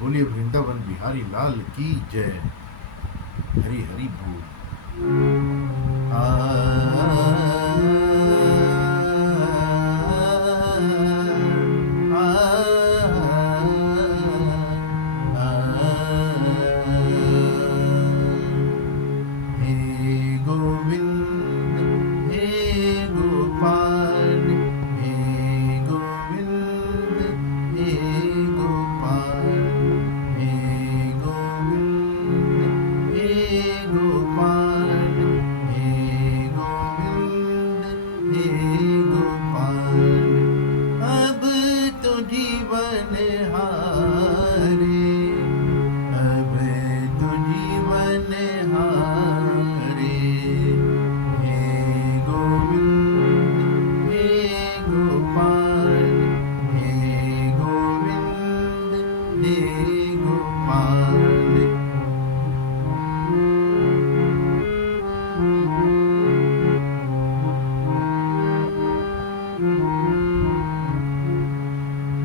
बोलिए वृंदावन बिहारी लाल की जय। हरी हरी बोल। हे गोविंद हे गोपाल, हे गोविंद हे गोपाल, हे गोविंद हे गोपाल, हे गोविंद हे गोपाल। अब तो जीवन हारे, अब तो जीवन हारे। हे गोविंद हे गोपाल, हे गोविंद हे गोपाल।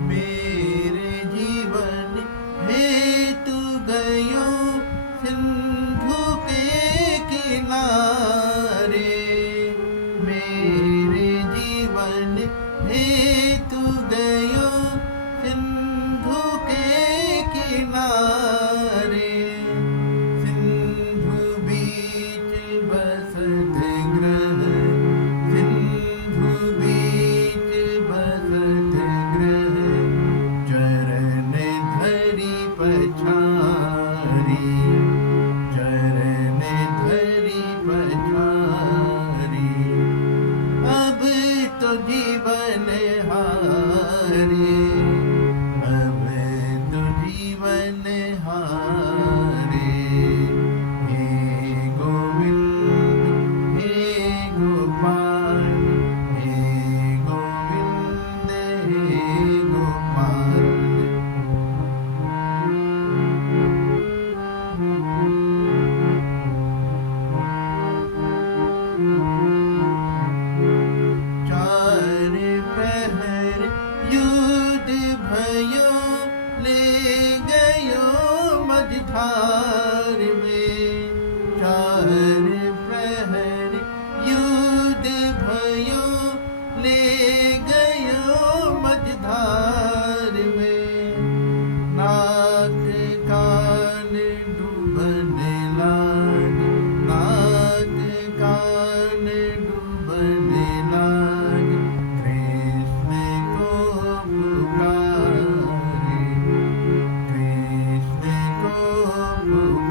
मेरे जीवन हेतु गयो सिंधु के किनारे, मेरे जीवन हेतु गयो सिंधु के किनारे। सिंधु बीच बसत ग्रह, सिंधु बीच बसत ग्रह। चरण धरि पछारी, चरण धरि पछारी। अब तो जीवन हारे, अब तो जीवन हारे। हे गोविंद हे गोपाल, हे गोविंद हे गोपाल। चार प्रहर युद्ध भयो, ले गयो मझधार में। चार प्रहर युद्ध भयो, ले गयो मझधार में। नाक कान डूबन लागे, नाक कान डूबन लागे। कृष्ण को पुकारे, कृष्ण को पुकारे।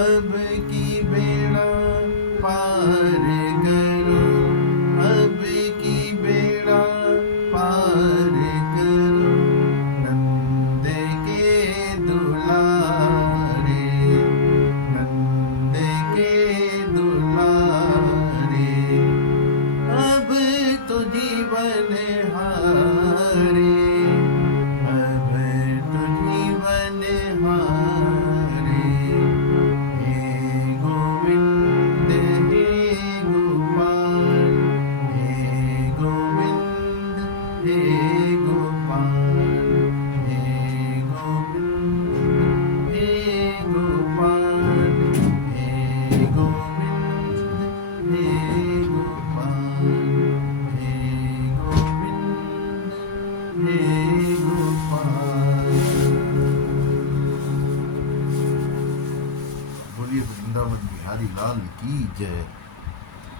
अब की बेड़ा पार करो, अब की बेड़ा पार करो, नंद के दुलारे, नंद के दुलारे, अब तो जीवन हारे, अब तो जीवन हारे। हे गोविंद हे गोपाल, हे गोविंद हे गोपाल, हे गोविंद हे गोपाल, हे गोविंद हे गोपाल, हे गोविंद हे गोपाल। बोलिए वृंदावन बिहारी लाल की जय।